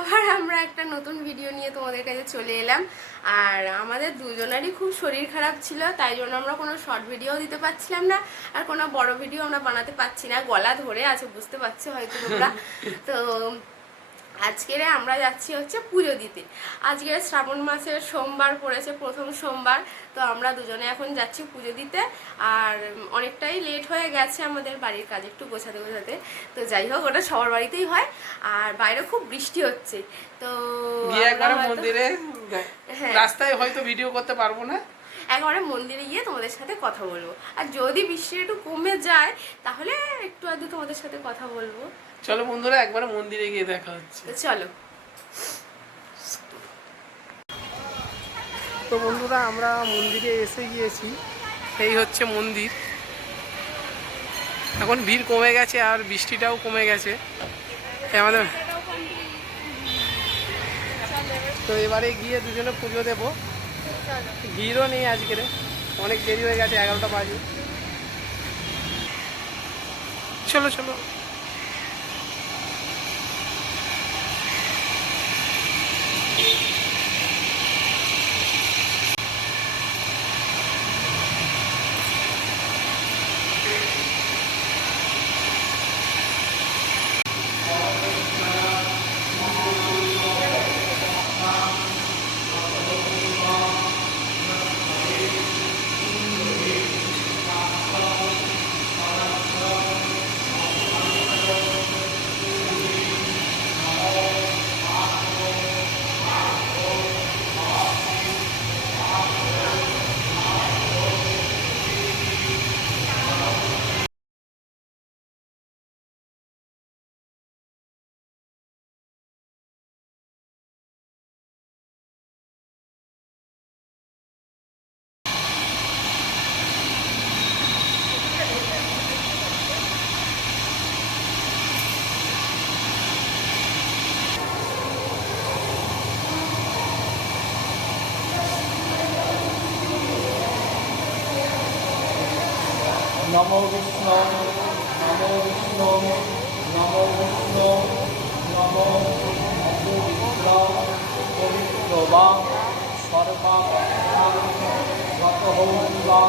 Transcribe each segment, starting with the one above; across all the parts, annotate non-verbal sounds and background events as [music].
আবার আমরা একটা নতুন ভিডিও নিয়ে তোমাদের কাছে চলে এলাম। আর আমাদের দুজনেরই খুব শরীর খারাপ ছিল তাই জন্য আমরা কোনো শর্ট ভিডিও দিতে পারছিলাম না আর কোনো বড় ভিডিও আমরা বানাতে পারছি না। গলা ধরে আছে বুঝতে পারছ হয়তো তোমরা। [laughs] তো আজকের আমরা যাচ্ছি হচ্ছে পুজো দিতে। আজকে শ্রাবণ মাসের সোমবার পড়েছে প্রথম সোমবার তো আমরা দুজনে এখন যাচ্ছি পুজো দিতে। আর অনেকটাই লেট হয়ে গেছে আমাদের বাড়ির কাজ একটু গোছাতে গোছাতে। তো যাই হোক ওটা সবার বাড়িতেই হয়। আর বাইরে খুব বৃষ্টি হচ্ছে। তো মন্দিরে হ্যাঁ। রাস্তায় হয়তো ভিডিও করতে পারব না। একবারে মন্দিরে গিয়ে তোমাদের সাথে কথা বলব। আর যদি বৃষ্টি একটু কমে যায় তাহলে একটু আধটু তোমাদের সাথে কথা বলব। চলো বন্ধুরা একবারে মন্দিরে গিয়ে দেখা হচ্ছে। চলো। তো বন্ধুরা আমরা মন্দিরে এসে গিয়েছি। এই হচ্ছে মন্দির। এখন ভিড় কমে গেছে আর বৃষ্টিটাও কমে গেছে। আমাদের তো এবারে গিয়ে দুজনে পুজো দেবো। ভিড়ও নেই আজকের অনেক দেরি হয়ে গেছে এগারোটা বাজে। চলো চলো। নমো বিষ্ণু নমো বিষ্ণু নমো বিষ্ণু নমো পবিত্র পবিত্র বা সর্বা গত হৌবা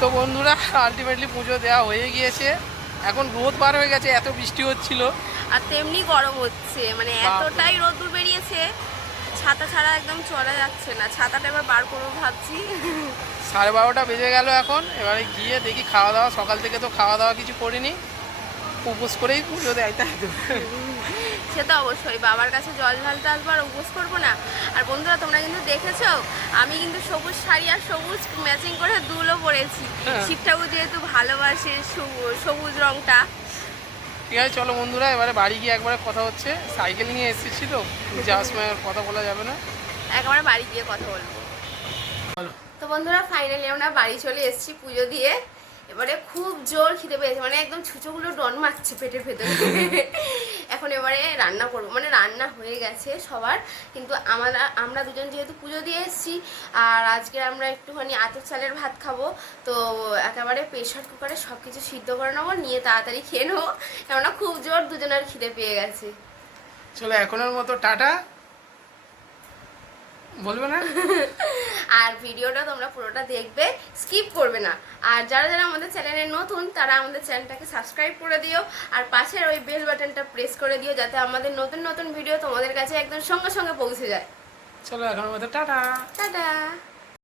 তো বন্ধুরা আলটিমেটলি পুজো দেওয়া হয়ে গিয়েছে। এখন রোদ বার হয়ে গেছে এত বৃষ্টি হচ্ছিল। আর তেমনি গরম হচ্ছে মানে এতটাই রোদ্দুর বেরিয়েছে ছাতা ছাড়া একদম চলা যাচ্ছে না। ছাতাটা এবার বার করব ভাবছি। সাড়ে বারোটা বেজে গেল এখন। এবারে গিয়ে দেখি খাওয়া দাওয়া। সকাল থেকে তো খাওয়া দাওয়া কিছু করিনি। উপোস করেই পুজো দেয় তাই তো। সে তো অবশ্যই। বাবার কাছে জল ঢালতে আসব আর উপোস করব না। আর বন্ধুরা তোমরা কিন্তু দেখেছ? আমি কিন্তু সবুজ শাড়ি আর সবুজ ম্যাচিং করে দুলও পরেছি। হ্যাঁ। শিব ঠাকুর যেহেতু ভালোবাসে সবু- সবুজ রংটা। ঠিক আছে চলো বন্ধুরা এবারে বাড়ি গিয়ে একবারে কথা হচ্ছে। সাইকেল নিয়ে এসেছি তো যাওয়ার সময় আর কথা বলা যাবে না। একবারে বাড়ি গিয়ে কথা বলব। বলো তো বন্ধুরা ফাইনালি আমরা বাড়ি চলে এসেছি পুজো দিয়ে। এবারে খুব জোর খিদে পেয়েছে মানে একদম ছুঁচোগুলো ডন মারছে পেটের ভেতরে। এখন এবারে রান্না করব। মানে রান্না হয়ে গেছে সবার, কিন্তু আমরা আমরা দুজন যেহেতু পুজো দিয়ে এসেছি, আর আজকে আমরা একটুখানি আতপ চালের ভাত খাব, তো একেবারে প্রেশার কুকারে সব কিছু সিদ্ধ করে নেব, নিয়ে তাড়াতাড়ি খেয়ে নেব। কেননা খুব জোর দুজনের খিদে পেয়ে গেছে। চলো এখনের মতো, টাটা। বলবে না? [laughs] আর ভিডিওটা তোমরা পুরোটা দেখবে স্কিপ করবে না। আর যারা যারা আমাদের চ্যানেলে নতুন তারা আমাদের চ্যানেলটাকে সাবস্ক্রাইব করে দিও আর পাশের ওই বেল বাটনটা প্রেস করে দিও যাতে আমাদের নতুন নতুন ভিডিও তোমাদের কাছে একদম সঙ্গে সঙ্গে পৌঁছে যায়। চলো এখন মতো টাটা। টাটা।